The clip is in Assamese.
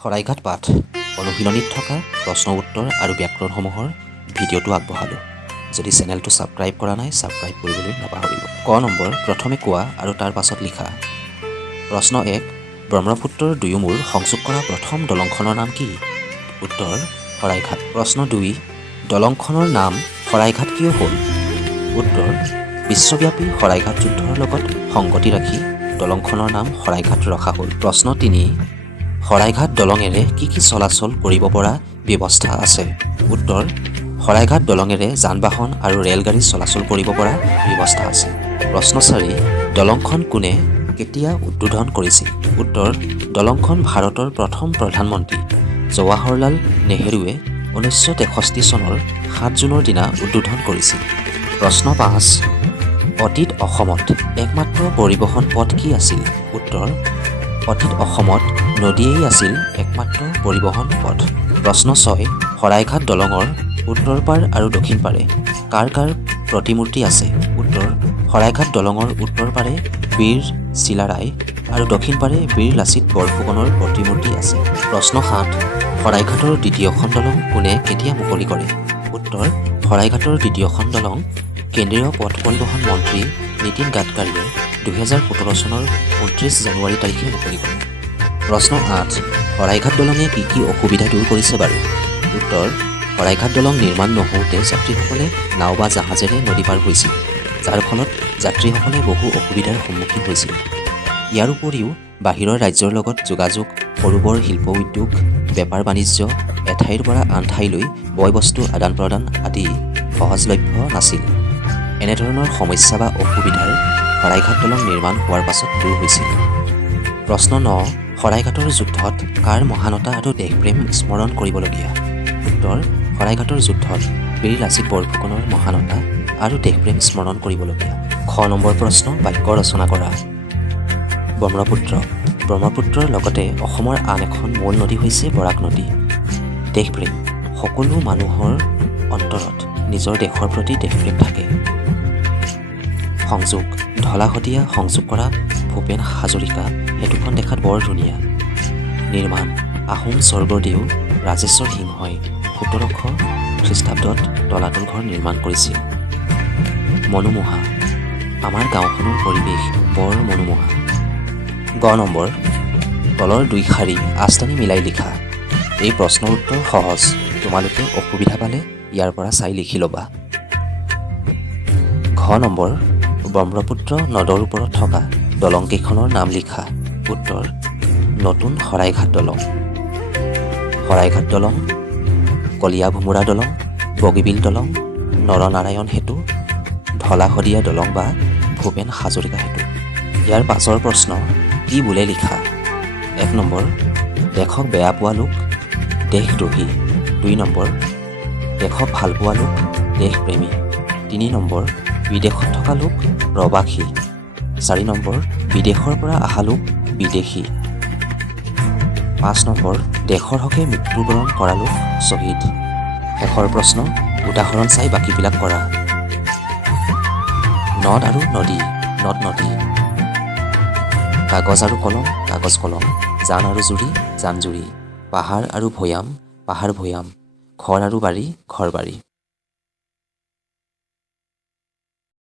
শৰাইঘাট পাঠ অনুশীলনীত থকা প্ৰশ্ন উত্তৰ আৰু ব্যাকৰণসমূহৰ ভিডিঅ'টো আগবঢ়ালোঁ। যদি চেনেলটো ছাবস্ক্ৰাইব কৰা নাই, ছাবস্ক্ৰাইব কৰিবলৈ নাপাহৰিব। ক নম্বৰ, প্ৰথমে কোৱা আৰু তাৰ পাছত লিখা। প্ৰশ্ন 1, ব্ৰহ্মপুত্ৰৰ দুয়ো মূৰ সংযোগ কৰা প্ৰথম দলংখনৰ নাম কি? উত্তৰ, শৰাইঘাট। প্ৰশ্ন 2, দলংখনৰ নাম শৰাইঘাট কিয় হ'ল? উত্তৰ, বিশ্বব্যাপী শৰাইঘাট যুদ্ধৰ লগত সংগতি ৰাখি দলংখনৰ নাম শৰাইঘাট ৰখা হ'ল। প্ৰশ্ন 3, শৰাইঘাট দলঙেৰে কি কি চলাচল কৰিব পৰা ব্যৱস্থা আছে? উত্তৰ, শৰাইঘাট দলঙেৰে যান-বাহন আৰু ৰেলগাড়ী চলাচল কৰিব পৰা ব্যৱস্থা আছে। প্ৰশ্ন 4, দলংখন কোনে কেতিয়া উদ্বোধন কৰিছিল? উত্তৰ, দলংখন ভাৰতৰ প্ৰথম প্ৰধানমন্ত্ৰী জৱাহৰলাল নেহৰুৱে 1963 চনৰ 7 জুনৰ দিনা উদ্বোধন কৰিছিল। প্ৰশ্ন 5, অতীত অসমত একমাত্ৰ পৰিবহণ পথ কি আছিল? উত্তৰ, অতীত অসমত নদীয়েই আছিল একমাত্ৰ পৰিবহণ পথ। প্ৰশ্ন 6, শৰাইঘাট দলঙৰ উত্তৰ পাৰ আৰু দক্ষিণ পাৰে কাৰ কাৰ প্ৰতিমূৰ্তি আছে? উত্তৰ, শৰাইঘাট দলঙৰ উত্তৰ পাৰে বীৰ চিলাৰায় আৰু দক্ষিণ পাৰে বীৰ লাচিত বৰফুকনৰ প্ৰতিমূৰ্তি আছে। প্ৰশ্ন 7, শৰাইঘাটৰ দ্বিতীয়খন দলং কোনে কেতিয়া মুকলি কৰে? উত্তৰ, শৰাইঘাটৰ দ্বিতীয়খন দলং কেন্দ্ৰীয় পথ পৰিবহণ মন্ত্ৰী নীতিন গাডকাৰীয়ে 2017 চনৰ 29 জানুৱাৰী তাৰিখে মুকলি কৰে। প্ৰশ্ন 8, শৰাইঘাট দলঙে কি কি অসুবিধা দূৰ কৰিছে বাৰু? উত্তৰ, শৰাইঘাট দলং নিৰ্মাণ নহওঁতে যাত্ৰীসকলে নাও বা জাহাজেৰে নদী পাৰ হৈছিল, যাৰ ফলত যাত্ৰীসকলে বহু অসুবিধাৰ সন্মুখীন হৈছিল। ইয়াৰ উপৰিও বাহিৰৰ ৰাজ্যৰ লগত যোগাযোগ, সৰু বৰ শিল্প উদ্যোগ, বেপাৰ বাণিজ্য, এঠাইৰ পৰা আন ঠাইলৈ বয় বস্তু আদান প্ৰদান আদি সহজলভ্য নাছিল। এনেধৰণৰ সমস্যা বা অসুবিধাৰ শৰাইঘাট দলং নিৰ্মাণ হোৱাৰ পাছত দূৰ হৈছিল। প্ৰশ্ন 9, শৰাইঘাটৰ যুদ্ধত কাৰ মহানতা আৰু দেশপ্ৰেম স্মৰণ কৰিবলগীয়া? উত্তৰ, শৰাইঘাটৰ যুদ্ধত বীৰ লাচিত বৰফুকনৰ মহানতা আৰু দেশপ্ৰেম স্মৰণ কৰিবলগীয়া। খ নম্বৰ প্ৰশ্ন, বাক্য ৰচনা কৰা। ব্ৰহ্মপুত্ৰৰ লগতে অসমৰ আন এখন মূল নদী হৈছে বৰাক নদী। দেশপ্ৰেম, সকলো মানুহৰ অন্তৰত নিজৰ দেশৰ প্ৰতি দেশপ্ৰেম থাকে। সংযোগ, ঢলা শদিয়া সংযোগ কৰা ভূপেন হাজৰিকা সেতুখন দেখাত বৰ ধুনীয়া। নিৰ্মাণ, আহোম স্বৰ্গদেউ ৰাজেশ্বৰ সিংহই 1700 খ্ৰীষ্টাব্দত তলাতল ঘৰ নিৰ্মাণ কৰিছিল। মনোমোহা, আমাৰ গাঁওখনৰ পৰিৱেশ বৰ মনোমোহা। গ নম্বৰ, তলৰ দুই শাৰী আচতানি মিলাই লিখা। এই প্ৰশ্নৰ উত্তৰ সহজ, তোমালোকে অসুবিধা পালে ইয়াৰ পৰা চাই লিখি ল'বা। ঘ নম্বৰ, ব্ৰহ্মপুত্ৰ নদৰ ওপৰত থকা দলংকেইখনৰ নাম লিখা। উত্তৰ, নতুন শৰাইঘাট দলং, শৰাইঘাট দলং, কলীয়া ভোমোৰা দলং, বগীবিল দলং, নৰনাৰায়ণ সেতু, ঢলা শদিয়া দলং বা ভূপেন হাজৰিকা সেতু। ইয়াৰ পাছৰ প্ৰশ্ন কি বোলে লিখা। 1 নম্বৰ, দেশক বেয়া পোৱা লোক দেশদ্ৰোহী। 2 নম্বৰ, দেশক ভাল পোৱা লোক দেশপ্ৰেমী। 3 নম্বৰ, বিদেশত থকা লোক প্ৰবাসী। 4 নম্বৰ, বিদেশৰ পৰা অহা লোক বিদেশী। 5 নম্বৰ, দেশৰ হকে মৃত্যুবৰণ কৰা লোক শ্বহীদ। শেষৰ প্ৰশ্ন, উদাহৰণ চাই বাকীবিলাক কৰা। নদ আৰু নদী, নদ নদী। কাগজ আৰু কলম, কাগজ কলম। জান আৰু জুৰি, জান জুৰি। পাহাৰ আৰু ভৈয়াম, পাহাৰ ভৈয়াম। ঘৰ আৰু বাৰী, ঘৰ বাৰী।